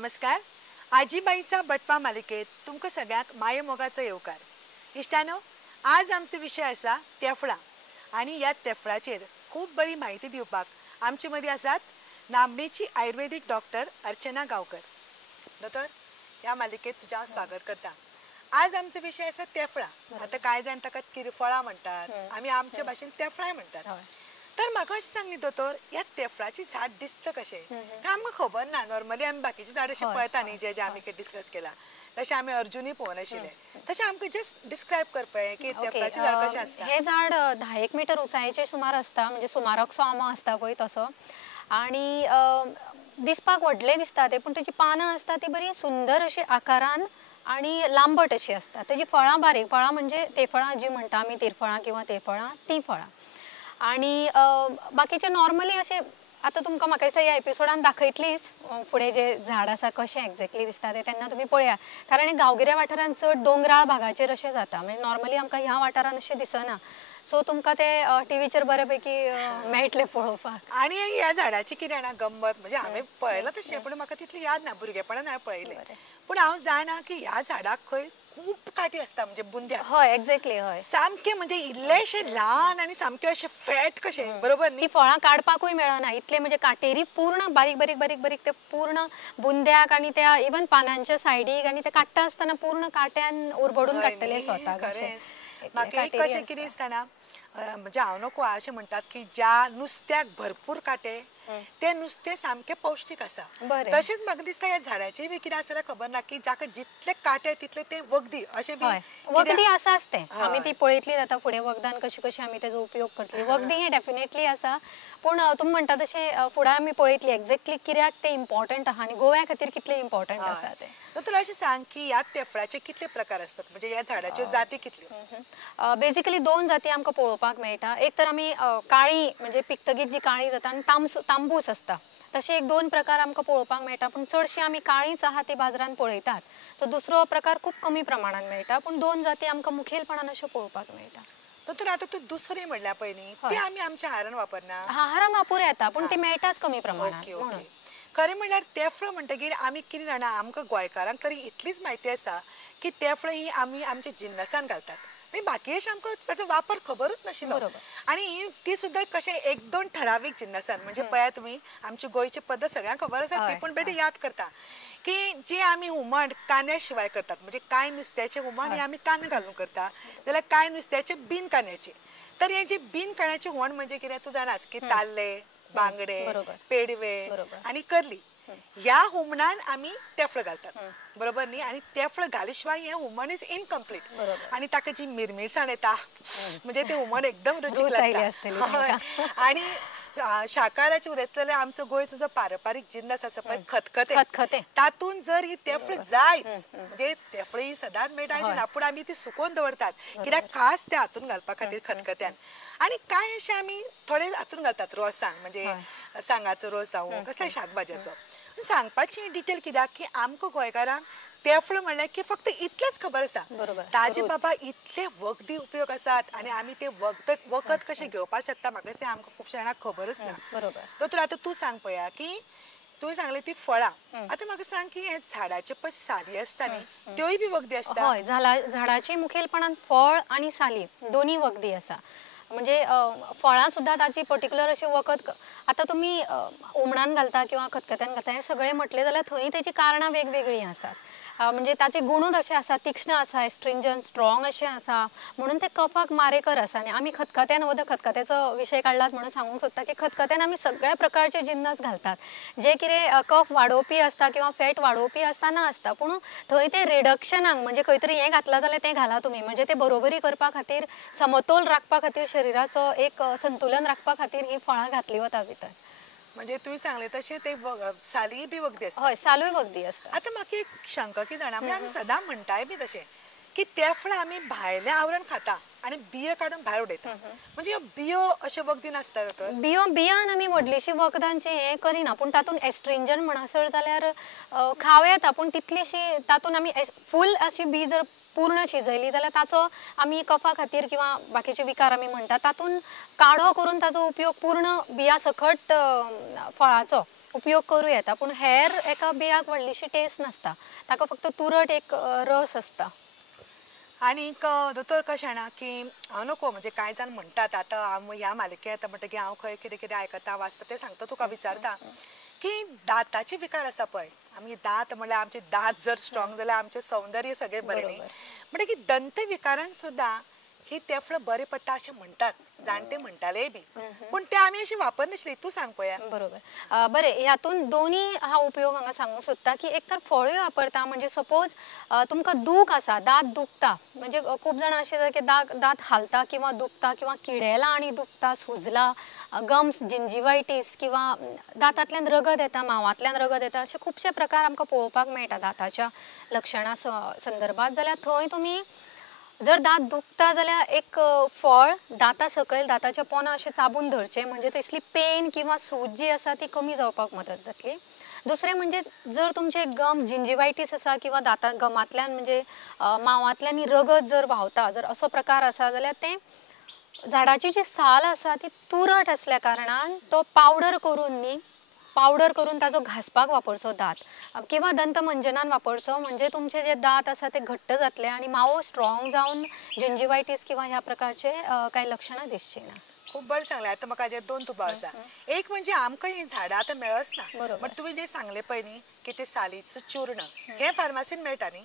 नमस्कार. आजीबाईचा बटवा मालिकेत तुमकां सगळ्यांक माये मोगाचो येवकार. इश्टानो, आज आमचो विशय आसा तेफळां आनी ह्या तेफळाचेर खूब बरी म्हायती दिवपाक आमचे मदीं आसात नामनेची आयुर्वेदीक डॉक्टर अर्चना गांवकर. दोतोर, ह्या मालिकेत तुजें हांव स्वागत करता. आज आमचो विशय आसा तेफळां. आतां कांय जाण ताका तिरफळां म्हणटात, आमी आमचे भाशेन तेफळांय म्हणटात. तर म्हाका अशें सांग न्ही दोतोर, ह्या तेफळाची झाड दिसता कशें? कारण आमकां खबर ना. नॉर्मली आमी बाकीची झाड अशें पळयता न्ही, जे आमी डिस्कस केला तशें आमी अर्जुनूय पळोवन आशिल्लें. तशें आमकां जस्ट डिस्क्रायब करपाक की तेफळाचें झाड कशें आसता. हे झाड 10-1 मीटर उंचायेचें सुमार आसता, म्हणजे सुमाराकसो आंबो आसता पळय तसो. आनी दिसपाक व्हडलें दिसता तें, पूण तेजी पानां आसता ती बरी सुंदर अशी आकारान आनी लांबट अशी आसता. तेजी फळां बारीक, फळां म्हणजे तेफळां जी म्हणटा आमी, तिरफळां किंवा तेफळां ती फळां. आनी बाकीचे नॉर्मली अशें आतां तुमकां म्हाका दिसता ह्या एपिसोडान दाखयतलीच फुडें जे झाड आसा कशें एक्झॅक्टली दिसता तें, तेन्ना तुमी पळया. कारण हे गांवगिऱ्या वाठारांत चड दोंगराळ भागाचेर अशें जाता, म्हणजे नॉर्मली आमकां ह्या वाठारांत अशें दिसना. सो तुमकां ते टीव्हीचेर बरे पैकी मेळटले पळोवपाक. आनी ह्या झाडाची कितें जाणा गंमत, म्हणजे हांवें पळयलां तशें, पूण म्हाका तितलें याद ना. भुरगेपणांत हांवें पळयलें. पूण हांव जाणा की ह्या झाडाक खंय खूब काटी आसता, म्हणजे बुंद्याक. हय, एक्झॅक्टली. हय, सामकें म्हणजे इल्लेशें ल्हान आनी सामकें अशें फॅट कशें, बरोबर न्ही? ती फळां काडपाकूय मेळना इतले, म्हणजे काटेरी पूर्ण बारीक बारीक बारीक बारीक ते पूर्ण बुंद्याक आनी त्या इवन पानांच्या सायडीक, आनी ते काडटा आसतना पूर्ण काट्यान उरबडून काडटले स्वताक अशें. म्हाका कशें कितें दिसता, म्हणजे हांव नको अशें म्हणटात की ज्या नुस्त्याक भरपूर काटे ते नुस्तें सामकें पौश्टीक आसा. तशेंच म्हाका दिसता ह्या झाडाचें बी कितें आसल्यार खबर ना, की जाका जितले काटे तितले ते वखदी अशें बी. वखदी आसाच तें, आमी ती पळयतली जाता फुडें वखदान कशी कशी आमी तेजो उपयोग करतली. वखदी हें डेफिनेटली आसा, पूण तुमी म्हणटा तशें फुडें आमी पळयतली एक्झॅक्टली कित्याक तें इम्पॉर्टंट आहा आनी गोव्या खातीर कितलें इम्पॉर्टंट आसा तें. तर तुला अशें सांग की ह्या तेफळाचे कितले प्रकार आसतात, म्हणजे ह्या झाडाच्यो जाती कितल्यो? बेजिकली 2 जाती आमकां पळोवपाक मेळटा. एक तर आमी काळी, म्हणजे पिकतगीत जी काळी जाता, आनी तांबूस आसता, तशे एक 2 प्रकार आमकां पळोवपाक मेळटा. पूण चडशी आमी काळीच आहा ती बाजारांत पळयतात. सो दुसरो प्रकार खूब कमी प्रमाणात मेळटा, पूण 2 जाती आमकां मुखेलपणान अश्यो पळोवपाक मेळटा. तर आतां तूं दुसरी म्हणल्या पळय न्ही, ती आमी आमच्या आहारान वापरना. आहारान वापरूं येता, पूण ती मेळटाच कमी प्रमाणात. खरें म्हणल्यार तेफळ म्हणटकीर आमी कितें जाणा, आमकां गोंयकारांक तरी इतलीच म्हायती आसा की तेफळ ही आमी आमच्या जिन्नसांत घालतात. बाकी अशें आमकां ताचो वापर खबरूच नाशिल्लो. आनी ती सुद्दां कशें 1-2 ठरावीक जिन्नसांत, म्हणजे पळयात तुमी आमची गोंयची पद्दत सगळ्यांक खबर आसा, ती पूण बेटी याद करता की जे आमी हुमण कांद्या शिवाय करतात, म्हणजे कांय नुस्त्याचें हुमण हें आमी कांदे घालून करता, जाल्यार कांय नुस्त्याचें बिन कांद्याचें. तर हें जें बिन कांद्याचें हुमण म्हणजे कितें तूं जाणाच की ताल्ले, बांगडे, पेडवे आनी कर्ली ह्या हुमणान आमी तेफळ घालतात, बरोबर न्ही? आनी तेफळ घाले शिवाय हें हुमण इज इनकम्प्लीट. आनी ताका जी मिरमिरसाण येता, म्हणजे तें हुमण एकदम रुचीक लागता. आनी शाकाहाराचें उलयत जाल्यार आमचो गोंयचो जो पारंपारीक जिन्नस आसा पळय खतखतें, तातूंत जर ही तेफळ जायच, म्हणजे तेफळ ही सदांच मेळटा अशें ना, पूण आमी ती सुकोवन दवरतात कित्याक खास त्या हातून घालपा खातीर खतखत्यान. आनी कांय अशें आमी थोडे हातून घालतात रोसान, म्हणजे सांगाचो रोस जावं कसल्याय शाकभाज्याचो. सांगपाची डिटेल कित्याक की आमकां गोंयकारांक तेफळ म्हणल्यार की फक्त इतलेंच खबर आसा. ताजे बाबा इतले वखदी उपयोग आसात आनी आमी ते वखद कशें घेवपाक शकता, म्हाका दिसता आमकां खुबश्या जाणांक खबरच ना. तर आतां तूं सांग पळया की तुवें सांगलें ती फळां, आतां म्हाका सांग की हे झाडाचे पळय साली आसता न्ही, त्योय बी वखदी आसता? हय, झाडाची मुखेलपणान फळ आनी साली दोनी वखदी आसा. म्हणजे फळां सुद्दां ताची पर्टिक्युलर अशी वखद, आतां तुमी हुमणान घालता किंवा खतखत्यान घालता हें सगळें म्हटलें जाल्यार थंय तेची कारणां वेगवेगळीं आसात. म्हणजे ताचे गुणूच अशे आसा, तीक्ष्ण आसा, एस्ट्रिंजंट, स्ट्रॉंग अशें आसा, म्हणून ते कफाक मारेकर आसा. आनी आमी खतखत्यान खतखत्याचो विशय काडलात म्हणून सांगूंक सोदता की खतखत्यान आमी सगळ्या प्रकारचे जिन्नस घालतात, जे कितें कफ वाडोवपी आसता किंवा फॅट वाडोवपी आसता ना आसता, पूण थंय ते रिडक्शनाक, म्हणजे खंय तरी हें घातलां जाल्यार तें घाला तुमी, म्हणजे ते बरोबरी करपा खातीर, समतोल राखपा खातीर, शरिराचो एक संतुलन राखपा खातीर ही फळां घातली वता भितर. म्हणजे तुवें सांगलें तशें ते साली बी वखदी आसता? हय, सालूय वखदी आसता. आतां म्हाका एक शंका की जाणा, म्हणजे आमी सदां म्हणटाय बी तशें की तेफळ आमी भायलें आवरण खाता आनी बियो काडून भायर उडयता, म्हणजे बियो अशे वखदी नासतात? बियान आमी व्हडलीशी वखदांचें हें करिना, पूण तातूंत एस्ट्रिंजंट म्हणसर जाल्यार खावं येता, पूण तितलीशी तातूंत आमी फूल अशी बी जर पूर्ण शिजयली जाल्यार ताचो आमी कफा खातीर किंवा बाकीचे विकार आमी म्हणटा तातूंत काढो करून ताचो उपयोग पूर्ण बिया सकट फळाचो उपयोग करू येता, पूण हेर एका बियाक व्हडलीशी टेस्ट नसता, ताका फक्त तुरट एक रस असता. आनीक दोतोर कशें जाणा की हांव नको म्हणजे कांय जाण म्हणटात आतां हांव ह्या मालिके येता म्हणटकीर हांव खंय कितें कितें आयकता वाचता तें सांगता तुका विचारता की दांताचे विकार आसा पळय, आमी दांत म्हणल्यार आमचे दांत जर स्ट्रॉंग जाल्यार आमचें सौंदर्य सगळें बरें न्ही, बरोबर. म्हणटकीर दंत विकारान सुद्दां ही तेफळ बरें पडटा अशें म्हणटात, जाणटे म्हणटालेय बी, पूण ते आमी अशी वापरनाशिल्ली. तूं सांग पळया. बरोबर. बरें, ह्यातून दोन्ही हा उपयोग हांगा सांगूंक सोदता की एक तर फळूय वापरता, म्हणजे सपोज तुमकां दूख आसा, दांत दुखता, म्हणजे खूब जाणां अशें जाता की दांत हालता किंवा दुखता किंवा किडेला आनी दुखता, सुजला, गम्स, जिंजिवायटीस किंवा दांतांतल्यान रगत येता, मांवांतल्यान रगत येता, अशे खुबशे प्रकार आमकां पळोवपाक मेळटा दांताच्या लक्षणां संदर्भात. जाल्यार थंय तुमी जर दांत दुखता जाल्यार एक फळ दांता सकयल दांताच्या पोंदा अशें चाबून धरचें, म्हणजे तसली पेन किंवा सूज जी आसा ती कमी जावपाक मदत जातली. दुसरें म्हणजे जर तुमचे गम जिंजिवायटीस आसा किंवा दांता गमांतल्यान म्हणजे मांवांतल्यान रगत जर व्हांवता, जर असो प्रकार आसा जाल्यार तें झाडाची जी साल आसा ती तुरट असल्या कारणान तो पावडर करून न्ही, पावडर करून ताजो घासपाक वापरचो दांत किंवा दंतमंजनान वापरचो, म्हणजे तुमचे जे दांत आसा ते घट्ट जातले आनी मावो स्ट्रॉंग जावन जिंजिवायटीस किंवा ह्या प्रकारचे कांय लक्षणां दिसची ना. खूब बरें सांगलें. आतां म्हाका हाजेर दोन तुपां आसा. एक म्हणजे आमकां ही झाडां आतां मेळच ना, बरोबर. बट तुवें जें सांगलें पळय न्ही की तें सालीचें चूर्ण हें फार्मासीन मेळटा न्ही.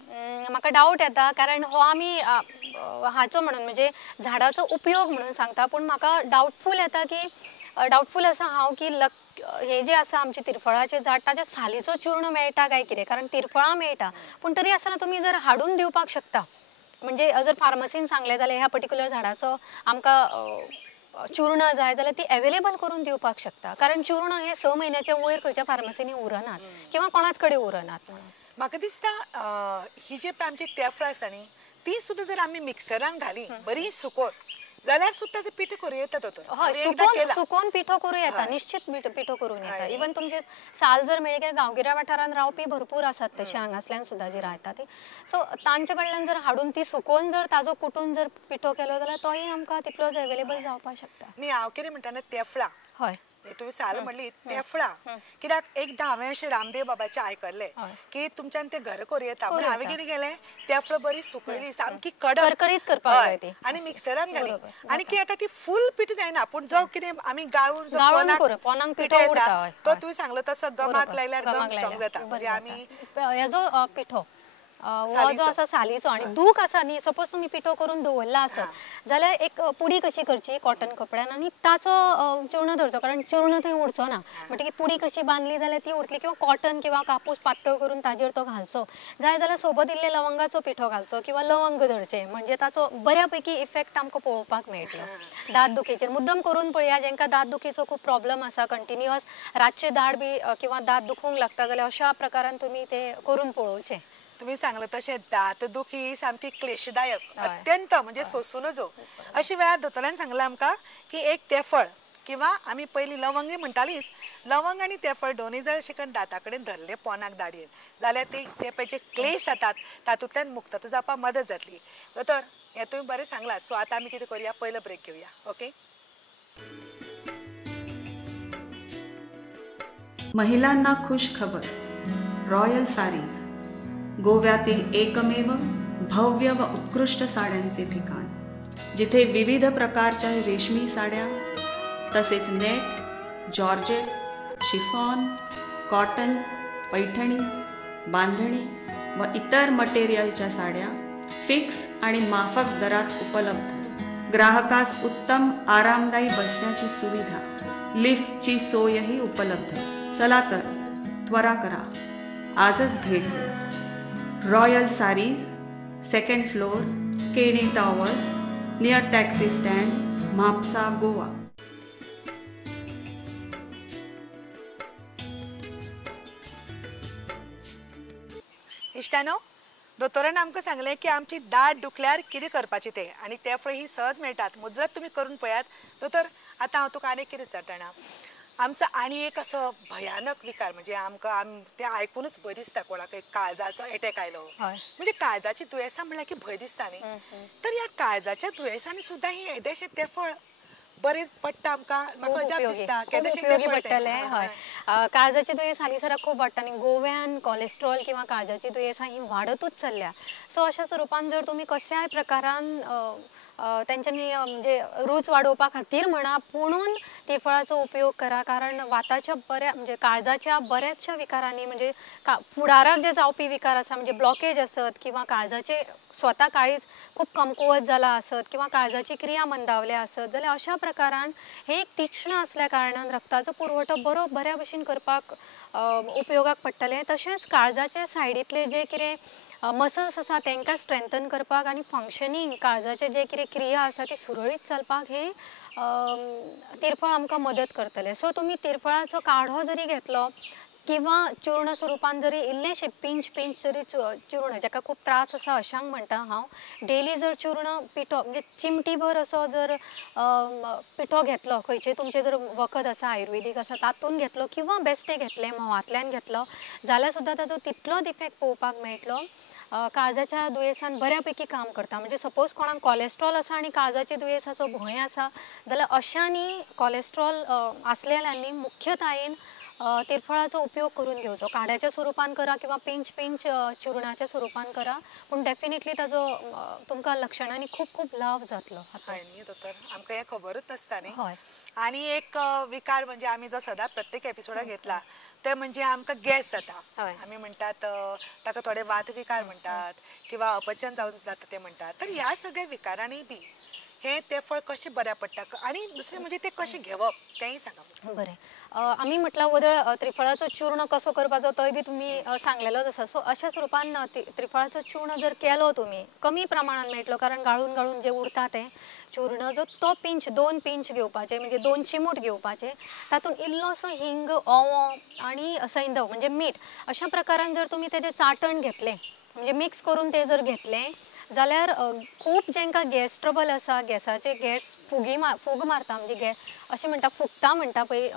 म्हाका डावट येता, कारण हो आमी हाचो म्हणून म्हणजे झाडाचो उपयोग म्हणून सांगता, पूण म्हाका डावटफूल येता की डावटफूल आसा हांव की हे जे आसा आमचे तिरफळाचे झाड ताच्या सालीचो चूर्ण मेळटा काय कितें, कारण तिरफळां मेळटा पूण तरी आसतना तुमी जर हाडून दिवपाक शकता, म्हणजे जर फार्मसीन सांगलें जाल्यार ह्या पर्टिक्युलर झाडाचो आमकां चूर्ण जाय जाल्यार ती अवेलेबल करून दिवपाक शकता, कारण चूर्ण हे 6 म्हयन्याच्या वयर खंयच्या फार्मसीनी उरनात किंवा कोणाच कडेन उरनात म्हणून. म्हाका दिसता ही जी पळय आमची तेफळ आसा न्ही ती सुद्दां जर आमी मिक्सरान घाली बरी सुकोवन जाल्यार सुद्दां ताचो पिठो करूं येता दोतोर. हय, हांवें एकदां केला. सुकोवन पिठो करूं येता, हय. निश्चित पिठो करून येता. हय. इवन तुमचे साल जर मेळ्ळी की गांवगिऱ्या वाठारांत रावपी भरपूर आसात तशे हांगासल्यान सुद्दां जी रावता ती, सो तांचे कडल्यान जर हाडून ती सुकोवन जर ताजो कुटून जर पिठो केलो जाल्यार तोय आमकां तितलोच अवेलेबल जावपाक शकता. न्ही हांव कितें म्हणटा ना तेफळां, हय. तुवें साल म्हणली तेफळां, कित्याक एकदां हांवें अशें रामदेव बाबाचें आयकल्लें हय. की तुमच्यान तें घर करूं येता, करूं म्हणून हांवें येता. कितें केलें तेफळ बरी सुकयली सामकी कडक करकरीत करपाक जाय ती. आनी मिक्सरान घाली बरोबर, आनी की आतां ती फूल पीठ जायना, पूण जो कितें आमी गाळून जो पोंदाक पिठो पिठो येता उरता. हय, तो हय. तुवें सांगलो तसो गमाक बरोबर. लायल्यार गम गमाक स्ट्रॉंग लायल्यार जाता, म्हणजे बरें आमी जाता. हेजो पिठो हो सालीचो. जो आसा सालीचो आनी दूख आसा न्ही, सपोज तुमी पिठो करून दवरला आसत जाल्यार एक पुडी कशी करची कॉटन कपड्यान आनी ताचो चूर्ण धरचो, कारण चूर्ण थंय उरचो ना, म्हणटकीर पुडी कशी बांदली जाल्यार ती उरतली, किंवा कॉटन किंवा कापूस पातळ करून ताजेर तो घालचो, जाय जाल्यार सोबत इल्ले लवंगाचो पिठो घालचो किंवा लवंग धरचे, म्हणजे ताचो बऱ्या पैकी इफेक्ट आमकां पळोवपाक मेळटलो दांत दुखीचेर. मुद्दम करून पळया जेंकां दांत दुखीचो खूब प्रॉब्लम आसा, कंटिन्युअस रातचे दाड बी किंवा दांत दुखूंक लागता जाल्यार अशा प्रकारान तुमी ते करून पळोवचें. तुम्ही सांगलं तशें दात दुखी सामकी क्लेशदायक, हय. अत्यंत म्हणजे सोंसूं नजो. अशे वेळार दोतोरान सांगलें आमकां की एक तेफळ किंवा आमी पयलीं लवंगी म्हणटालींच, लवंग आनी तेफळ दोनूय जर अशें करून दांता कडेन धरले पोंदाक दाडयेन जाल्यार ते पळय जे क्लेश जातात तातूंतल्यान मुक्तता जावपाक मदत जातली. दोतोर हें तुवें बरें सांगलां, सो आतां आमी कितें करुया, पयलो ब्रेक घेवया. ओके. महिलांना खुश खबर. रॉयल सारीज, गोव्यातील एकमेव भव्य व उत्कृष्ट साड्यांचे ठिकाण, जिथे विविध प्रकारच्या रेशमी साड्या तसेच net, georgette, chiffon, cotton, Paithani, बांधणी व इतर मटेरियलच्या साड्या फिक्स आणि माफक दरात उपलब्ध. ग्राहकास उत्तम आरामदायी बसण्याची सुविधा, लिफ्टची सोयही उपलब्ध. चला तर त्वरा करा, आजच भेट द्या. Royal Sarees, 2nd floor, Kenny Towers, near taxi stand, Mapusa, Goa. इश्टानो, दोतोरान आमकां सांगलें की आमची दाट दुखल्यार कितें करपाचें तें, आनी तेफळ ही सहज मेळटात. मुजरत तुमी करून पळयात. दोतोर आतां हांव तुका आनीक कितें विचारता जाणा, आमचो आनी एक असो भयानक विकार, म्हणजे आमकां तें आयकूनच भंय दिसता, कोणाक काळजाचो अटॅक आयलो, म्हणजे काळजाची दुयेंसां म्हणल्यार की भंय दिसता न्ही. तर ह्या काळजाच्या दुयेंसांनी सुद्दां ही येदेशें तेफळ बरें पडटा आमकां म्हाका खूप अजाप उपयोगी दिसता खूप केन्नाशें तें उपयोगी पळयलें. पडटलें हय. काळजाचे दुयेंस हालींसराक खूप वाडटा आनी गोव्यान कोलेस्ट्रॉल किंवा काळजाची दुयेंसां ही वाडतूच चल्ल्या. सो अशा स्वरुपान जर तुमी कशाय प्रकारान तेंच्यांनी म्हणजे रूच वाडोवपा खातीर म्हणा पुणून तिरफळाचो उपयोग करा, कारण वाताच्या बऱ्या म्हणजे काळजाच्या बऱ्याचशा विकारांनी म्हणजे फुडाराक जे जावपी विकार आसा म्हणजे ब्लॉकेज आसत किंवा काळजाचे स्वता काळीज खूप कमकुवत जाला आसत किंवा काळजाची क्रिया मंदावल्या आसत जाल्यार अशा प्रकारान हे एक तीक्ष्ण असल्या कारणान रक्ताचो पुरवठो बऱ्या भशेन करपाक उपयोगाक पडटलें. तशेंच काळजाचे सायडीतले जे कितें मसल्स आसा तांकां स्ट्रेंथन करपाक आनी फंक्शनींग काळजाचे जे कितें क्रिया आसा ती सुरळीत चलपाक हे तिरफळ आमकां मदत करतले. सो तुमी तिरफळाचो काढो जरी घेतलो किंवा चूर्ण स्वरुपान जरी इल्लेशे पिंच जरी चूर्ण जाका खूप त्रास आसा अशांक म्हणटा हांव डेली जर चूर्ण पिठो म्हणजे चिमटीभर असो जर पिठो घेतलो खंयचे तुमचे जर वखद आसा आयुर्वेदीक आसा तातूंत घेतलो किंवा बेश्टे घेतले म्होंवांतल्यान घेतलो जाल्यार सुद्दां ताजो तितलोच इफेक्ट पळोवपाक मेळटलो. काळजाच्या दुयेंसान बऱ्यापैकी काम करता. म्हणजे सपोज कोणाक कोलेस्ट्रॉल आसा आनी काळजाच्या दुयेंसाचो भंय आसा जाल्यार अशांनी कोलेस्ट्रॉल आसलेल्यांनी मुख्यतायेन तिरफळाचो उपयोग करून घेवचो. काड्याच्या स्वरुपान करा किंवा पिंच चूर्णाच्या स्वरुपान करा पूण डेफिनेटली ताजो तुमकां लक्षणांनी खूप खूप लाभ जातलो. हय न्ही दोतोर आमकां हें खबरूच नासता न्ही. हय. आणि एक विकार म्हणजे आमी जो सदांच प्रत्येक एपिसोडाक घेतला ते म्हणजे आमकां गॅस जाता. हय. आमी म्हणटात ताका थोडे वात विकार म्हणटात किंवा अपचन जावन जाता ते म्हणटात. तर ह्या सगळ्या विकारांनी बी हे ते फळ कशें बऱ्या पडटा आणि दुसरें म्हणजे ते कशें घेवप तेंय सांगा. बरें. आमी म्हटला वदळ त्रिफळाचो चूर्ण कसो करपाचो तोय बी तुमी सांगलेलोच आसा. सो अशा स्वरुपान त्रिफळाचो चूर्ण जर केलो तुमी कमी प्रमाणान मेळटलो कारण गाळून जे उरता तें चूर्ण जो तो पिंच 2 पिंच घेवपाचे म्हणजे 2 चिमूट घेवपाचे तातूंत इल्लोसो हिंग ओंवो आनी सैंधव म्हणजे मीठ अशा प्रकारान जर तुमी तेजें चाटण घेतलें म्हणजे मिक्स करून ते जर घेतलें जाल्यार खूब जांकां गॅस ट्रबल आसा गॅसाचे गॅस फूग मारता म्हणजे अशें म्हणटा फुगता म्हणटा पळय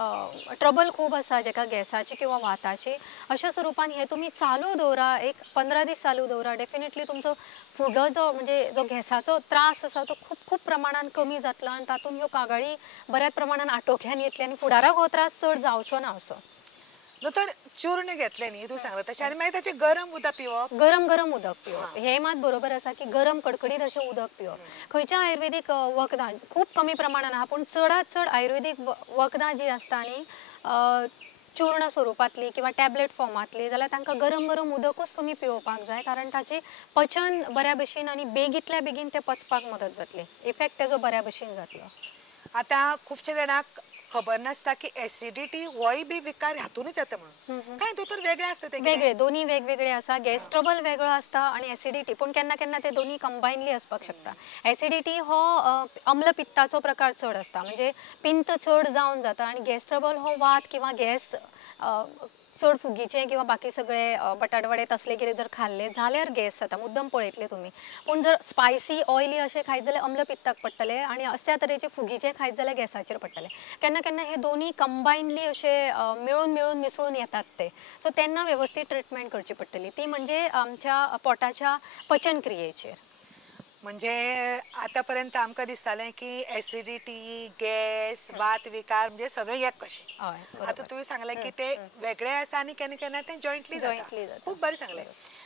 ट्रबल खूब आसा जाका गॅसाची किंवा वाताची अशा स्वरुपान हे तुमी चालू दवरा एक 15 दीस चालू दवरा डेफिनेटली तुमचो फुडलो जो म्हणजे जो गॅसाचो त्रास आसा तो खूप प्रमाणान कमी जातलो आनी तातूंत ह्यो कागाळी बऱ्याच प्रमाणान आटोक्यान येतली आनी फुडाराक हो त्रास चड जावचो ना असो. दोतोर चूर्ण घेतलें न्ही तूं सांगलें तशें आनी मागीर ताचें गरम उदक पिवप. गरम उदक पिवप हे मात बरोबर आसा की गरम कडकडीत अशें उदक पिवप. खंयच्या आयुर्वेदीक वखदां खूब कमी प्रमाणान आहा पूण चडांत चड आयुर्वेदीक वखदां जी आसता न्ही चूर्ण स्वरुपांतली किंवा टॅबलेट फॉर्मांतली जाल्यार तांकां गरम उदकूच तुमी पिवपाक जाय कारण ताचें पचन बऱ्या भशेन आनी बेगींतल्या बेगीन तें पचपाक मदत जातली इफेक्ट तेजो बऱ्या भशेन जातलो. आतां खुबशे जाणांक खबर नासता की एसिडिटी होय बी विकार हातूनच येता म्हणून काय दोतोर वेगळे आसता ते वेगळे दोन्ही वेगवेगळे आसा. गॅस ट्रबल वेगळो आसता आनी एसिडिटी पूण केन्ना केन्ना ते दोन्ही कंबायनली आसपाक शकता. एसिडिटी हो अम्ल पित्ताचो प्रकार चड आसता म्हणजे पिंत चड जावन जाता आनी गॅस ट्रबल हो वात किंवा गॅस चड फुगीचे किंवा बाकी सगळे बटाटवडे तसले कितें जर खाल्ले जाल्यार गॅस जाता मुद्दम पळयतले तुमी. पूण जर स्पायसी ऑयली अशें खायत जाल्यार अम्ल पित्ताक पडटले आनी अशा तरेचे फुगीचे खायत जाल्यार गॅसाचेर पडटले. केन्ना केन्ना हे दोन्ही कंबायनली अशे मिळून मिसळून येतात ते. सो तेन्ना व्यवस्थित ट्रिटमेंट करची पडटली ती म्हणजे आमच्या पोटाच्या पचन क्रियेचेर. म्हणजे आतापर्यंत आमकां दिसतालें की एसिडिटी गॅस वात विकार म्हणजे सगळें एक कशें. आतां तुवें सांगलें की ते वेगळे आसा आनी केन्ना केन्ना ते जॉयंटली जाता. खूब बरें सांगलें.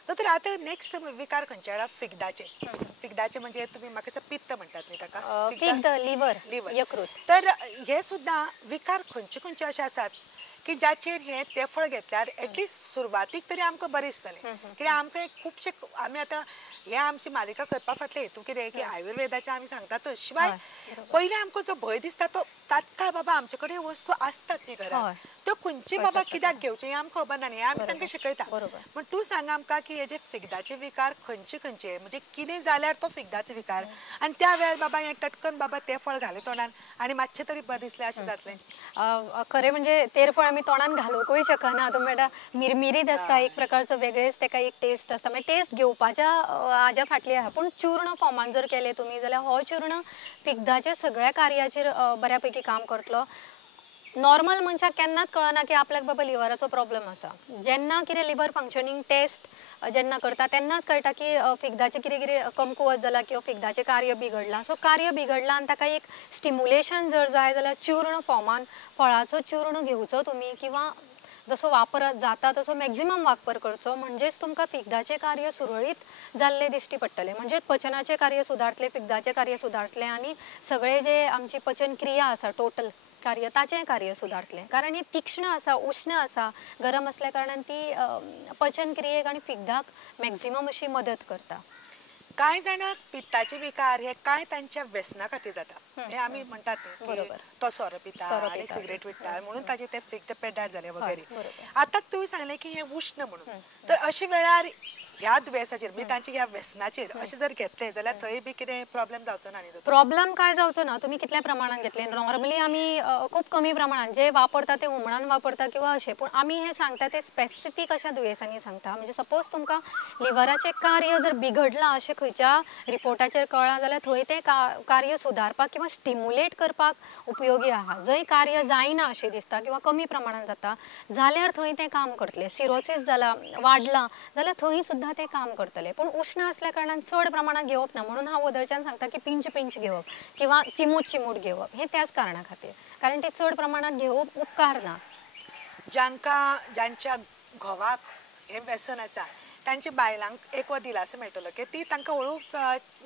तर आतां नेक्स्ट विकार खंयचे आसा फिगदाचे म्हणजे तुमी म्हाका दिसता पित्त म्हणटात न्ही ताका पित्त लिव्हर यकृत. तर हे सुद्दां विकार खंयचे अशे आसात की जाचेर हे तेफळ घेतल्यार एटलिस्ट सुरवातीक तरी आमकां बरें दिसतलें कित्याक आमकां खुबशे आमी आतां हे आमची मालिका करपा फाटलें हेतू कितें की आयुर्वेदाचे आमी सांगतातच शिवाय पयलीं आमकां जो भंय दिसता तो तात्काळ बाबा आमचे कडेन वस्तू आसतात न्ही घरांत त्यो खंयची बाबा कित्याक घेवचे हें आमकां खबर ना न्ही हें आमी तांकां शिकयता. पूण तूं सांग आमकां की हे जे फिगदाचे विकार खंयचे म्हणजे कितें जाल्यार तो फिगदाचो विकार आनी त्या वेळार बाबा हें टटकन बाबा तें फळ घालें तोंडान आनी मातशें तरी बरें दिसलें अशें जातलें. खरें म्हणजे तेरफळ आमी तोंडान घालूंकूय शकना तो म्हणटा मिरमिरीत आसता एक प्रकारचो वेगळेच तेका एक टेस्ट आसता मागीर टेस्ट घेवपाच्या हाज्या फाटली आहा. पूण चूर्ण फॉर्मान जर केले तुमी जाल्यार हो चूर्ण फिगदाच्या सगळ्या कार्याचेर बऱ्यापैकी काम करतलो. नॉर्मल मनशाक केन्नाच कळना की आपल्याक बाबा लिव्हराचो प्रॉब्लेम आसा. जेन्ना कितें लिव्हर फंक्शनिंग टेस्ट जेन्ना करता तेन्नाच कळटा की फिगदाचें कितें कितें कमकुवत जाला किंवा फिगदाचें कार्य बिगडलां. सो कार्य बिगडलां आनी ताका एक स्टिम्युलेशन जर जाय जाल्यार चूर्ण फॉर्मान फळाचो चूर्ण घेवचो तुमी किंवा जसो वापर जाता तसो मॅक्झिमम वापर करचो म्हणजेच तुमकां फिगदाचें कार्य सुरळीत जाल्लें दिश्टी पडटलें. म्हणजे पचनाचें कार्य सुदारतलें, फिगदाचें कार्य सुदारतलें आनी सगळें जे आमची पचन क्रिया आसा टोटल कार्य ताचें कार्य सुदारतलें. कारण ही तीक्ष्ण आसा, उश्ण आसा, गरम असल्या कारणान ती पचन क्रियेक आनी फिगदाक मॅक्झिमम अशी मदत करता. कांय जाणांक पित्ताचे विकार हे कांय तांच्या व्यसना खातीर जाता. हे आमी म्हणटात न्ही की बरोबर. तो सोरो पिता सोरो आनी पिता. सिगरेट विकता म्हणून ताजे ते फिग्द पेड्डार जाले वगैरे. बरोबर. आतां तुवें सांगलें की हे उश्ण म्हणून. तर अशे वेळार ह्या दुयेंसाचेर म्हणजे तांच्या ह्या व्यसनाचेर अशें जर घेतलें जाल्यार थंय बी कितें प्रॉब्लेम जावचो ना न्ही दोतोर? प्रॉब्लेम काय जावचो ना. तुम्ही कितल्या प्रमाणात घेतले. नॉर्मली आमी खूप कमी प्रमाणात जे वापरता ते हुमणान वापरता किंवा अशें. पूण आमी हे सांगता ते स्पेसिफीक अशा दुयेंसांनी सांगता. म्हणजे सपोज तुमकां लिव्हराचें कार्य जर बिघडलां अशें खंयच्या रिपोर्टाचेर कळ्ळां जाल्यार थंय तें कार्य सुदारपाक किंवा स्टिम्युलेट करपाक उपयोगी आहा. जंय कार्य जायना अशें दिसता किंवा कमी प्रमाणात जाता जाल्यार थंय तें काम करतलें. सिरोसीस जाला, वाडलां जाल्यार थंय सुद्दां तें काम करतलें. पूण उश्ण असल्या कारणान चड प्रमाणात घेवप ना. म्हणून हांव वदळच्यान सांगता की पिंच पिंच घेवप किंवा चिमूट घेवप हे त्याच कारणा खातीर. कारण ते चड प्रमाणात घेवप उपकार ना. ज्यांच्या घोवाक हे व्यसन आसा तांच्या बायलांक एक वर दिलासो मेळटलो की ती तांकां हळूच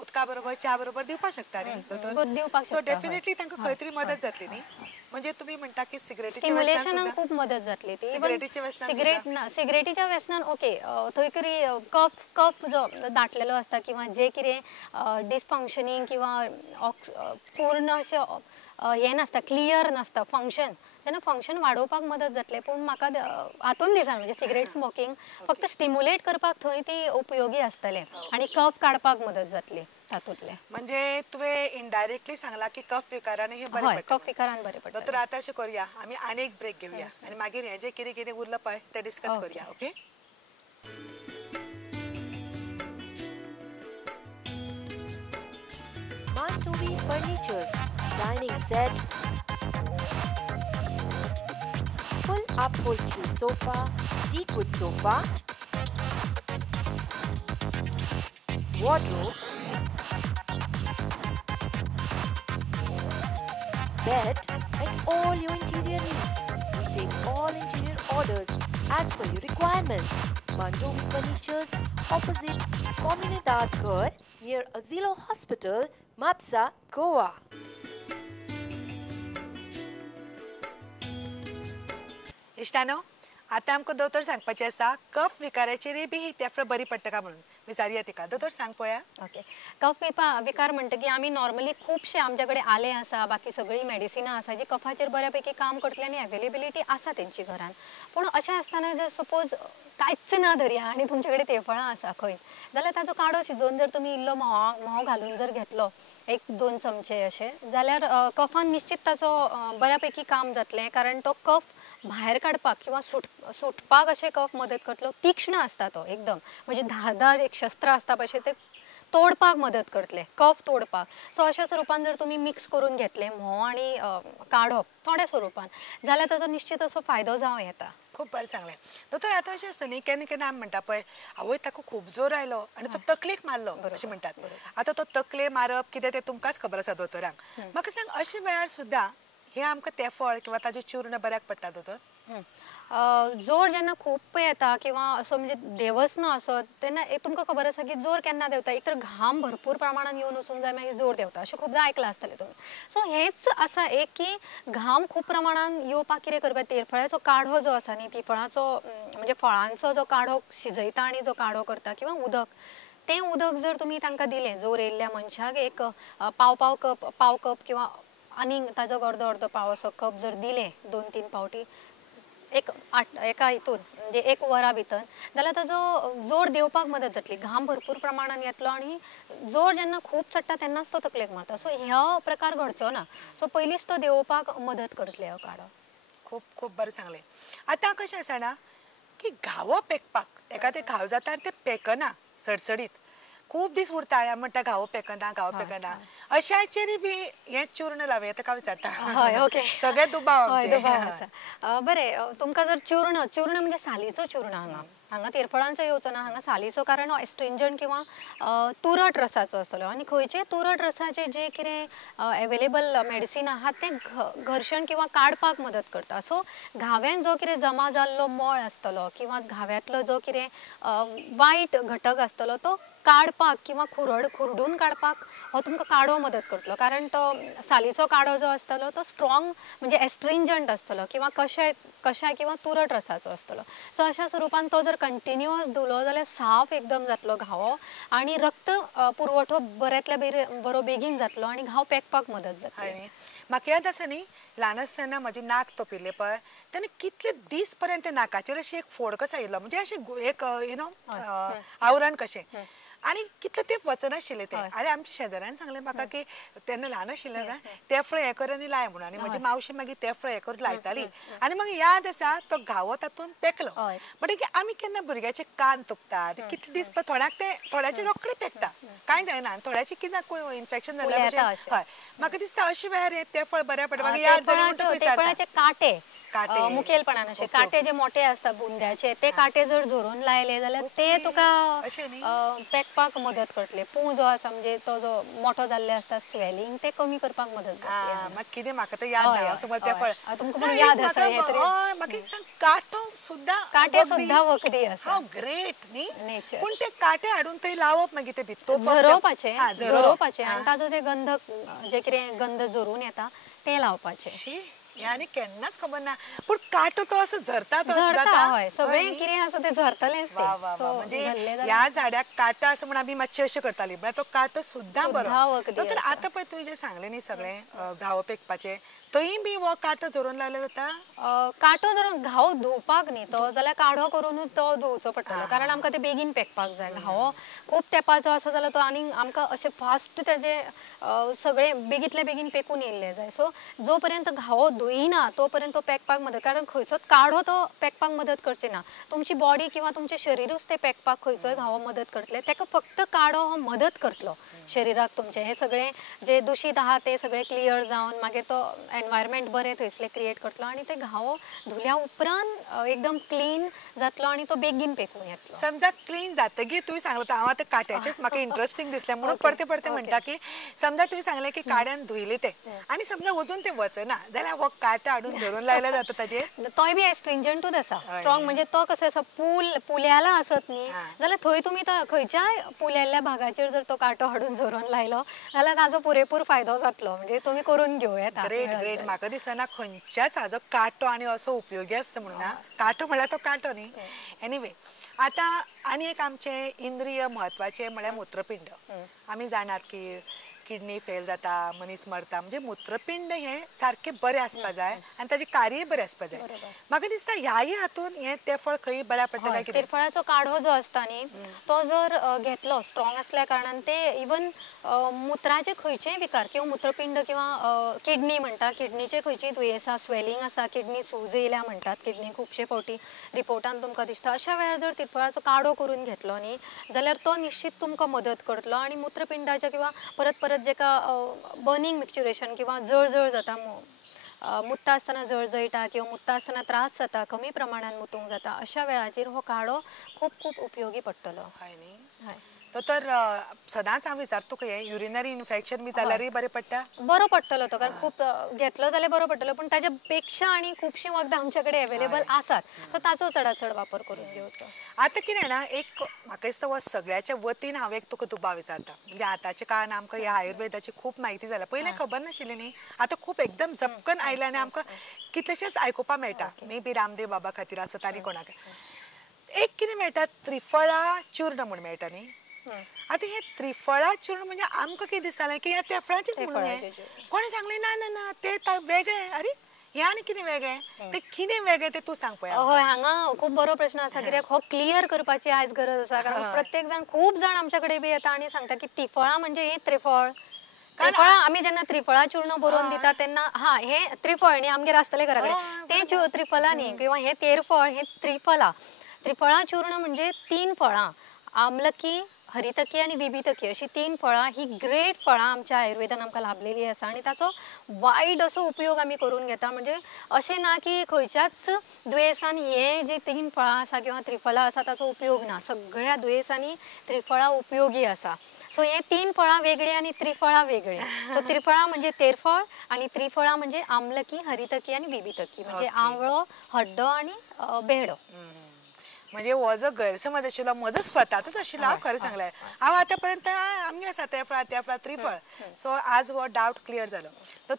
उदका बरोबर च्या बरोबर दिवपाक शकता न्ही दिवपाक सो शकता, हय. डेफिनेटली तांकां खंय तरी मदत जातली न्ही. म्हणजे तुम्ही म्हणटा की सिगरेटीच्या स्टिम्युलेशनाक खूप मदत जातली ती. सिगरेटीच्या व्यसनान सिगरेट ना सिगरेटीच्या व्यसनान ओके थंय तरी कफ जो दाटलेलो असता किंवा जे कितें डिसफंक्शनिंग किंवा पूर्ण अशें हें नासता क्लियर नासता फंक्शन तेन्ना फंक्शन वाडोवपाक मदत जातलें. पूण म्हाका हातून दिसना म्हणजे सिगरेट स्मोकिंग फक्त स्टिम्युलेट करपाक थंय ती उपयोगी आसतलें आनी कफ काडपाक मदत जातली तातूंतले. म्हणजे तुवें इनडायरेक्टली सांगला की कफ विकारांनी हे बरें हय पडटा. कफ विकारान बरें पडटा. तर आतां अशें करुया आमी आनी एक ब्रेक घेवया आनी मागीर हें जें कितें कितें उरलं पळय तें डिस्कस करुया. Okay. Mantovi Furnitures dining set, full upholstery sofa, teakwood sofa, wardrobe, bed and all your interior needs. We take all interior orders as per your requirements. Mantovi Furnitures opposite Comunidad Ghar near Azilo Hospital, Mapsa, Goa. इश्टानो आतां आमकां दोतोर सांगपाचें आसा कफ विकाराचेरय बी ही तेफळ बरी पडटा काय म्हणून. विचारया तिका. दोतोर सांग पळोवया. ओके. कफ विकार म्हणटकीर आमी नॉर्मली खुबशे आमच्या कडेन आले आसा बाकी सगळी मेडिसिनां आसा जी कफाचेर बऱ्यापैकी काम करतली आनी अवेलेबिलिटी आसा तेंची घरान. पूण अशें आसतना जर सपोज कांयच ना धरया आनी तुमचे कडेन तेफळां आसा खंय जाल्यार ताजो काडो शिजोवन जर तुमी इल्लो म्होंव घालून जर घेतलो 1-2 चमचे अशें जाल्यार कफान निश्चित ताचो बऱ्यापैकी काम जातलें. कारण तो कफ भायर काडपाक किंवा सुटपाक अशें कफ मदत करतलो. तीक्ष्ण आसता तो एकदम म्हणजे धारदार एक शस्त्र आसता तशें ते तोडपाक मदत करतले कफ तोडपाक. सो अशा स्वरुपान जर तुमी मिक्स करून घेतले म्होंव आनी काडप थोड्या स्वरुपान जाल्यार ताजो निश्चित असो फायदो जावं येता. खूब बरें सांगलें. दोतोर आतां अशें आसता न्ही केन्ना केन्ना आमी म्हणटा पळय आवय ताका खूब जोर आयलो आनी तो तकलेक मारलो अशें म्हणटात. आतां तो तकले मारप कितें तें तुमकांच खबर आसा दोतोरांक. म्हाका सांग अशे वेळार सुद्दां हे आमकां तेफळ किंवा ताजें चूर्ण बऱ्याक पडटा दोतोर? जोर जेन्ना खूब येता किंवा असो म्हणजे देवच ना असो तेन्ना तुमकां खबर आसा की जोर केन्ना देंवता एक तर घाम भरपूर प्रमाणान येवन वचूंक जाय मागीर जोर देंवता अशें खूबदां आयकलां आसतलें तुमी. सो हेच आसा एक की घाम खूब प्रमाणान येवपाक कितें करपाक तेफळाचो काढो जो आसा न्ही तिफळाचो म्हणजे फळांचो जो काढो शिजयता आनी जो काढो करता किंवा उदक तें उदक जर तुमी तांकां दिलें जोर येयल्ल्या मनशाक एक पाव कप किंवा आनी ताजो अर्दो पाव असो कप जर दिलें 2-3 फावटी एका हितून म्हणजे 1 वरा भितर जाल्यार ताजो जोर देवपाक मदत जातली. घाम भरपूर प्रमाणान येतलो आनी जोर जेन्ना खूब चडटा तेन्नाच तो तकलेक मारता. सो हो प्रकार घडचो ना. सो पयलींच तो देंवोवपाक मदत करतले हो काडो. खूब खूब बरें सांगलें. आतां कशें आसा ना की घावो पेकपाक एखादें घाव जाता आनी तें पेकना सडसडीत खूब दीस उरता म्हणटा घावो पेकना अशाचेर बी हे चूर्ण लावया ताका हय, विचारता ओके. सगळे दुबाव हय, आमचे दुबाव आसा. बरें, तुमकां जर चूर्ण म्हणजे सालीचो चूर्ण हांगा तिरफळांचो येवचो ना, हांगा सालीचो, कारण हो एस्ट्रिंजंट किंवा तुरट रसाचो आसतलो. आनी खंयचे तुरट रसाचे जे कितें एवेलेबल मेडिसीन आहात ते घर्षण किंवा काडपाक मदत करता. सो घाव्यान जो कितें जमा जाल्लो मळ आसतलो किंवा घाव्यातलो जो कितें वायट घटक आसतलो तो काडपाक किंवा खुरडून काडपाक हो तुमकां काडो मदत करतलो. कारण तो सालीचो काडो जो आसतलो तो स्ट्रॉंग म्हणजे एस्ट्रिंजंट आसतलो किंवा कशाय किंवा तुरट रसाचो आसतलो. सो अशा स्वरुपान तो जर कंटिन्युअस धुलो जाल्यार साफ एकदम जातलो घावो आनी रक्त पुरवठो बरो बेगीन जातलो आनी घाव पेकपाक मदत जातली. न्ही म्हाका याद आसा न्ही ल्हान आसतना म्हजे नाक तोपिल्ले पळय तेन्ना कितले दीस पर्यंत नाकाचेर अशी एक फोड कसो आयिल्लो म्हणजे अशें एक आवरण कशें आनी कितले तेंप वचनाशिल्ले ते आनी आमच्या शेजाऱ्यान सांगलें म्हाका की तेन्ना ल्हान आशिल्लें ना तेफळ हें कर आनी लाय म्हणून आनी म्हजी मावशी मागीर तेफळ हें करून लायताली आनी म्हाका याद आसा तो घावो तातूंत पेकलो. म्हणटकीर आमी केन्ना भुरग्याचे कान तोपतात कितले दीस थोड्याचे रोखडे पेकता कांय जायना आनी थोड्याचे कित्याक इन्फेक्शन जाल्यार हय म्हाका दिसता अशें वेळार हें तेफळ बऱ्या पडटा. म्हाका याद जालें म्हणटकूच विचारता. तेफळाचे काटे काटे. मुखेलपणान अशे काटे जे मोठे असतात बुंद्याचे ते काटे जर झरून लायले जाल्यार ते तुका अशें न्ही? पेकपाक मदत करतले. पूं जो आसा म्हणजे तो जो मोठो जाल्ले आसता स्वेलिंग ते कमी करपाक मदत जातली. म्हाका कितें म्हाका ते याद हय, ना हय, असो मला हय. तेफळ तुमकां पण याद आसा हे तरी. हय म्हाका एक सांग काटो सुद्दां काटे सुद्दां वखदी आसा. हाव ग्रेट न्ही नेचर. पूण ते काटे हाडून थंय लावप मागीर ते भितर झरोवपाचे आनी ताजो जे जे कितें गंध झरून येता ते लावपाचे. शी हे आनी केन्नाच खबर ना पूण काटो तो असो झरता तो झरता हय, सगळें कितें आसा तें झरतलेंच वा वा ते. वा म्हणजे ह्या झाडाक काटा असं म्हणून आमी मातशें अशें करतालीं म्हळ्यार तो काटो सुद्दां बरो. वखदी तर आतां पळय तुवें जें सांगलें न्ही सगळें घावो पेकपाचें थंय बी हो काटो झरोवन लायलो जाता. काटो जर घाव धुवपाक न्ही तो जाल्यार काढो करूनच तो धुवचो पडटलो कारण आमकां ते बेगीन पेकपाक जाय. घावो खूब तेंपाचो आसा जाल्यार तो आनीक आमकां अशें फास्ट तेजे सगळें बेगींतल्या बेगीन पेकून येयल्लें जाय. सो जो पर्यंत घावो धुयना तो पर्यंत तो पेकपाक मदत कारण खंयचोच काढो तो पेकपाक मदत करचे ना. तुमची बॉडी किंवा तुमचें शरीरूच ते पेकपाक खंयचोय घावो मदत करतले. तेका फक्त काढो हो मदत करतलो शरिराक तुमचें. हे सगळें जे दूशीत आहा ते सगळें क्लियर जावन मागीर तो एनवायरमेंट बरें थंयसले क्रिएट करतलो आनी ते घावो धुल्या उपरांत एकदम क्लीन जातलो आनी तो बेगीन पेकून येतलो. समजा क्लीन जातकीर तुवें सांगलो हांव आतां काट्याचेच म्हाका इंट्रस्टिंग दिसलें म्हणून परते परते म्हणटा की समजा तुवें सांगलें की काड्यान धुयलें तें आनी समजा वचून तें वचना जाल्यार हो काटो हाडून झरोवन लायलो जाता ताजेर. तोय बी एस्ट्रिंजंटूच आसा स्ट्रॉंग म्हणजे तो कसो आसा पुल्याला आसत न्ही जाल्यार थंय तुमी तो खंयच्याय पुलेल्ल्या भागाचेर जर तो काटो हाडून झरोवन लायलो जाल्यार ताजो पुरेपूर फायदो जातलो. म्हणजे तुमी करून घेवं येता. ग्रेट ग्रेट म्हाका दिसना खंयच्याच हाजो काटो आनी असो उपयोगी आसता म्हणून काटो म्हळ्यार तो काटो न्ही. एनिवे आतां आनी एक आमचें इंद्रिय म्हत्वाचें म्हळ्यार मुत्रपिंड. आमी जाणात की किडनी फेल जाता मनीस मरता म्हणजे मुत्रपिंड हें सारकें बरें आसपा जाय आनी ताजी कार्यय बरी आसपा जाय. म्हाका दिसता ह्याय हातून हें तेफळ खंय बऱ्या पडटा काय कितें. तिरफळाचो काढो जो आसता न्ही तो जर घेतलो स्ट्रॉंग आसल्या कारणान ते इवन मुत्राचे खंयचेय विकार किंवा मुत्रपिंड किंवा किडनी म्हणटा किडनीचे खंयचीय दुयेंसां स्वेलिंग आसा किडनी सूज येयल्या म्हणटात किडनी खुबशे फावटी रिपोर्टान तुमकां दिसता. अशा वेळार जर तिरफळाचो काढो करून घेतलो न्ही जाल्यार तो निश्चित तुमकां मदत करतलो आनी मुत्रपिंडाच्या किंवा परत परत जेका बर्निंग मिक्चुरेशन किंवा जळजळ जाता मुत्ता आसतना जळजळटा किंवा मुत्ता आसतना त्रास जाता कमी प्रमाणात मुतूंक जाता अशा वेळाचेर हो काढो खूब खूब उपयोगी पडटलो. हय न्ही तो तर सदांच हांव विचारता तुका हें युरिनरी इन्फेक्शन बी जाल्यारय बरें पडटा. बरो पडटलो तो कारण खूब घेतलो जाल्यार बरो पडटलो पूण ताच्या पेक्षा आनी खुबशीं वखदां आमचे कडेन एवेलेबल आसात. सो ताचो चडांत चड वापर करून घेवचो. आतां कितें ना एक म्हाका दिसता हो सगळ्याच्या वतीन हांव एक तुका दुबाव विचारता म्हणजे आतांच्या काळान आमकां ह्या आयुर्वेदाची खूब म्हायती जाल्या पयलें खबर नाशिल्ली न्ही आतां खूब एकदम झपकन आयल्या आनी आमकां कितलेशेच आयकुपा मेळटा. मे बी रामदेव बाबा खातीर आसत आनी कोणाक एक कितें मेळटा त्रिफळा चूर्ण म्हूण मेळटा न्ही. आतां हें त्रिफळा चूर्ण म्हणजे आमकां कितें दिसतालें की ह्या तेफळाचेंच म्हणून हें कोणें सांगलें ना ना ना तें वेगळें. अरे हें आनी कितें वेगळें तें कितें वेगळें तें तूं सांग पळोवया. हय हांगा खूब बरो प्रश्न आसा कित्याक हो क्लियर करपाची आयज गरज आसा कारण प्रत्येक जाण खूब जाण आमचे कडेन बी येता आनी सांगता की त्रिफळा म्हणजे हें त्रिफळ. त्रिफळा आमी जेन्ना त्रिफळा चूर्ण बरोवन दिता तेन्ना हें त्रिफळ न्ही आमगेर आसतलें घरा कडेन तें त्रिफला न्ही किंवा हें तेरफळ हें त्रिफला. त्रिफळा चूर्ण म्हणजे 3 फळां आमलकी हरितकी आणि विविधकी अशी 3 फळां ही ग्रेट फळां आमच्या आयुर्वेदान आमकां लाभलेली आसा आणि ताचो वायड असो उपयोग आमी करून घेता. म्हणजे अशें ना की खंयच्याच दुयेंसान हे जी 3 फळां आसा किंवा त्रिफळां आसा ताचो उपयोग ना. सगळ्या दुयेंसांनी त्रिफळां उपयोगी आसा. सो हे 3 फळां वेगळी आणि त्रिफळां वेगळी. सो त्रिफळां म्हणजे तेरफळ आणि त्रिफळां म्हणजे आमलकी, हरितकी आणि विविधकी. म्हणजे आवळो, हड्डो आणि बेडो. म्हणजे हो जो गैरसमज आशिल्लो म्हजो स्वताचोच आशिल्लो, हांव खरें सांगलें. हांव आतां आमगे आसा तेफळां त्रिफळ. सो आज हो डावट क्लियर जालो.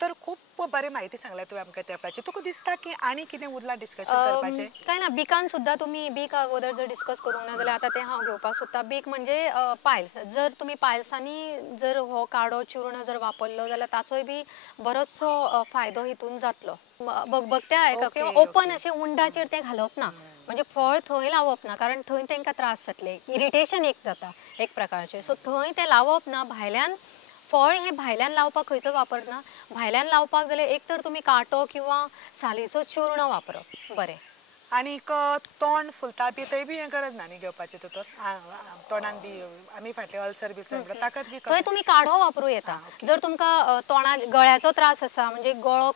तर खूब बरी म्हायती सांगल्या तुवें आमकां तेफळाची. तुका दिसता की आनी कितें उरलां डिस्कशन करपाचें? काय ना, बिकान सुद्धा तुम्ही बीक अगोदर जर डिस्कस करूंक ना जाल्यार आतां तें हांव घेवपाक सोदता. बीक म्हणजे पायल्स. जर तुमी पायल्सांनी जर हो काडो चूर्ण जर वापरलो जाल्यार ताचोय बी बरोचसो फायदो हितून जातलो. बगबगत्या हाका किंवा ओपन अशें उंडाचेर तें घालप ना. म्हणजे फळ थंय लावप ना, कारण थंय तांकां त्रास जातले. इरिटेशन एक जाता एक प्रकारचें. सो थंय तें लावप ना. भायल्यान फळ हे भायल्यान लावपाक खंयचो वापरना. भायल्यान लावपाक जाल्यार एक तर तुमी काटो किंवा सालीचो चूर्ण वापरप बरें. आनीक तोंड फुलता बी थंय बी हें गरज ना न्ही घेवपाचें तर तोंडान बी आमी फाटले अल्सर बिल्सर म्हणटा ताकत बी थंय तुमी काढो वापरूं येता. जर तुमकां तोंडाक गळ्याचो त्रास आसा, म्हणजे गळो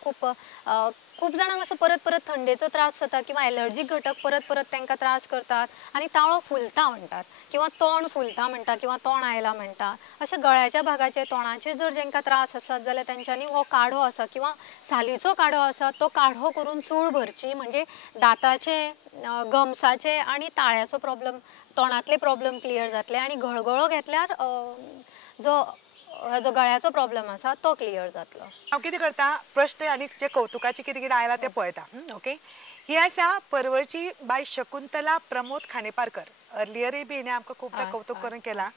खूप जाणांक असो परत परत थंडेचो त्रास जाता किंवा एलर्जीक घटक परत परत तांकां त्रास करतात आनी ताळो फुलता म्हणटात किंवा तोंड फुलता म्हणटा किंवा तोंड आयला म्हणटा. अशे गळ्याच्या भागाचे तोंडाचे जर जांकां त्रास आसत जाल्यार तांच्यांनी हो काढो आसा किंवा सालीचो काढो आसा तो काढो करून चूळ भरची. म्हणजे दाताचे, गम्साचे आणि ताळ्याचो प्रॉब्लेम, तोंडातले प्रॉब्लेम क्लियर जातले आणि गळगळो घेतल्यार जो गळ्याचो प्रॉब्लेम आसा तो क्लियर जातलो. हांव कितें करता, प्रश्न आनी जे कौतुकाचे कितें कितें आयला तें पळयता. ओके, ही आसा परवळची बाय शकुंतला प्रमोद खांडेपारकर. अर्लियरय बी हिणें आमकां खूबदां कौतुक करून केलां.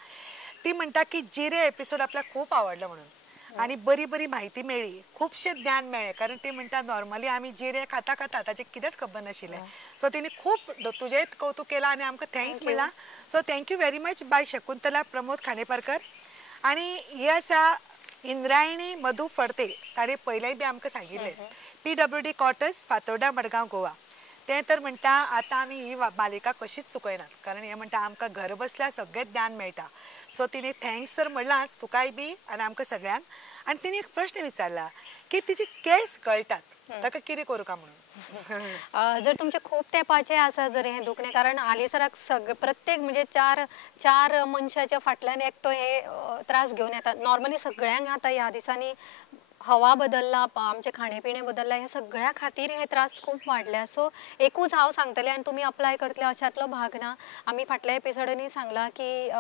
ती म्हणटा की जिरे एपिसोड आपल्याक खूब आवडलो म्हणून आनी बरी बरी म्हायती मेळ्ळी, खुबशें ज्ञान मेळ्ळें. कारण ती म्हणटा नॉर्मली आमी जिरे खाता ताचें कितेंच खबर नाशिल्लें. सो तिणी खूब तुजेंय कौतुक केलां आनी आमकां थँक्स म्हणलां. So thank you very much by Shakuntala Pramod Khandeparkar. आनी ही आसा इंद्रायणी मधू फडते. ताणें पयलेंय बी आमकां सांगिल्लें PWD क्वार्टर्स, फातोर्डा, मडगांव, गोवा. तें तर म्हणटा आतां आमी ही मालिका कशीच चुकयनात, कारण हें म्हणटा आमकां घर बसल्या सगळें ज्ञान मेळटा. सो तिणें थँक्स तर म्हणलांच तुकाय बी आनी आमकां सगळ्यांक. आनी तिणें एक प्रश्न विचारला की तिचे केस गळटात, ताका कितें करूं काय म्हणून. जर तुमचे खूप तेंपाचे आसा जर हें दुखणें, कारण हालीसराक प्रत्येक म्हणजे चार मनशाच्या फाटल्यान एकटो हे त्रास घेवन येतात. नॉर्मली सगळ्यांक आतां ह्या दिसांनी हवा बदलला, आमचे खाणेपिणे बदलला, ह्या सगळ्या खातीर हे त्रास खूप वाडल्या. सो एकूच हांव सांगतलें आनी तुमी अप्लाय करतले अशातलो भाग ना. आमी फाटल्या एपिसोडांनी सांगला की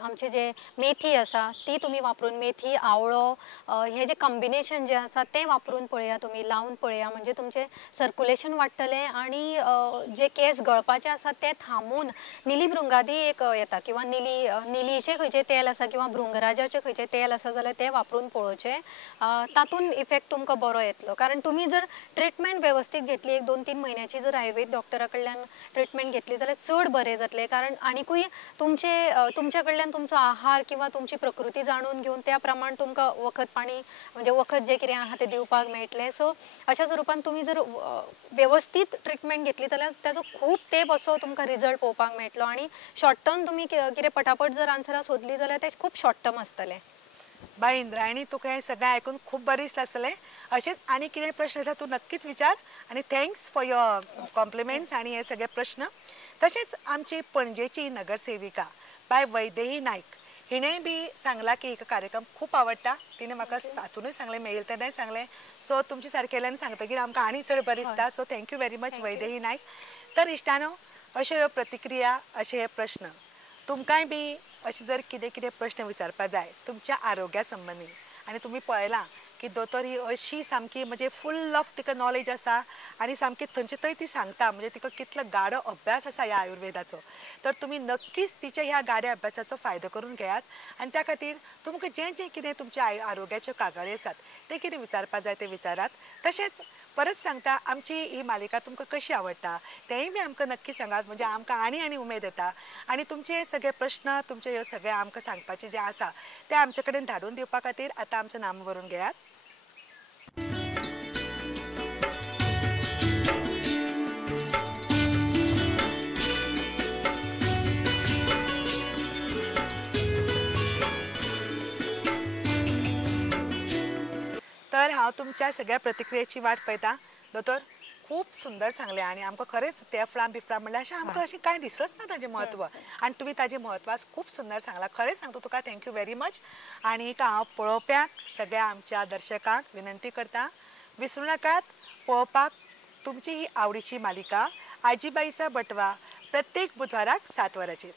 आमचे जे मेथी आसा ती तुम्ही वापरून, मेथी, आवळो हे जे कॉम्बिनेशन जे आसा ते वापरून पळया, तुम्ही लावून पळया. म्हणजे तुमचे सर्क्युलेशन वाडटलें आणि जे केस गळपाचे आसा ते थांबून निलीभृंगादी एक येता किंवा निलीचे खंयचे तेल आसा किंवा भृंगराजाचे खंयचे तेल आसा जाल्यार ते वापरून पळोवचे. तातून इफेक्ट तुमकां बरो येतलो. कारण तुम्ही जर ट्रिटमेंट व्यवस्थित घेतली, 1-2-3 म्हयन्याची जर आयुर्वेद डॉक्टरा कडल्यान ट्रिटमेंट घेतली जाल्यार चड बरें जातलें. कारण आनीकूय तुमच्या कडल्यान तुमचो आहार किंवा तुमची प्रकृती जाणून घेवन त्या प्रमाण तुमकां वखद पाणी म्हणजे वखद जे कितें आहा ते दिवपाक मेळटलें. सो अशा स्वरुपान तुम्ही जर व्यवस्थित ट्रिटमेंट घेतली जाल्यार ताचो खूब तेंप असो तुमकां रिजल्ट पळोवपाक मेळटलो. आणि शॉर्ट टर्म तुम्ही कितें पटापट जर आन्सरां सोदली जाल्यार ते खूब शॉर्ट टर्म आसतलें. बाय इंद्रायणी, तुका हें सगळें आयकून खूब बरें दिसता आसतलें. अशेंच आनी कितें प्रश्न आसा तूं नक्कीच विचार. आनी थँक्स फॉर युअर कॉम्प्लिमेंट्स आनी हे सगळे प्रश्न. तशेंच आमची पणजेची नगरसेविका बाय वैदेही नायक, हिणेंय बी सांगला की हिका कार्यक्रम खूप आवडटा. तिने म्हाका हातूनच सांगलें, मेल तेन्नाय सांगलें. सो तुमचे सारकेल्यान सांगतकीर आमकां आनी चड बरें दिसता. So thank you very much Vaidehi Naik. तर इश्टानो, अश्यो ह्यो प्रतिक्रिया, अशे हे प्रश्न तुमकांय बी अशे जर कितें कितें प्रश्न विचारपा जाय तुमच्या आरोग्या संबंधी, आनी तुमी पळयलां की दोतोर ही अशी सामकी म्हणजे फूल ऑफ तिका नॉलेज आसा आनी सामकी थंयचे थंय ती सांगता. म्हणजे तिका कितलो गाढो अभ्यास आसा ह्या आयुर्वेदाचो. तर तुमी नक्कीच तिच्या ह्या गाड्या अभ्यासाचो फायदो करून घेयात. आनी त्या खातीर तुमकां जें कितें तुमच्या आरोग्याच्यो कागाळी आसात ते कितें विचारपा जाय ते विचारात. तशेंच परत सांगता, आमची ही मालिका तुमकां कशी आवडटा तेंय बी आमकां नक्की सांगात. म्हणजे आमकां आनी उमेद येता. आनी तुमचे सगळे प्रश्न, तुमचे ह्यो सगळे आमकां सांगपाचे जे आसा ते आमचे कडेन धाडून दिवपा खातीर आतां आमचें नाम बरोवन घेयात. तुमच्या सगळ्या प्रतिक्रियेची वाट पळयता. दोतोर खूप सुंदर सांगले आणि आमकां खरेंच तेफळां बिफळां म्हणल्यार अशें आमकां अशें कांय दिसच ना ताजें म्हत्व आनी तुमी ताजें म्हत्व आज खूप सुंदर सांगलां. खरेंच सांगता तुका थँक्यू व्हेरी मच. आनी हांव पळोवप्यांक सगळ्या आमच्या दर्शकांक विनंती करता, विसरूं नाकात पळोवपाक तुमची ही आवडीची मालिका आजीबाईचा बटवा प्रत्येक बुधवाराक 7 वरांचेर.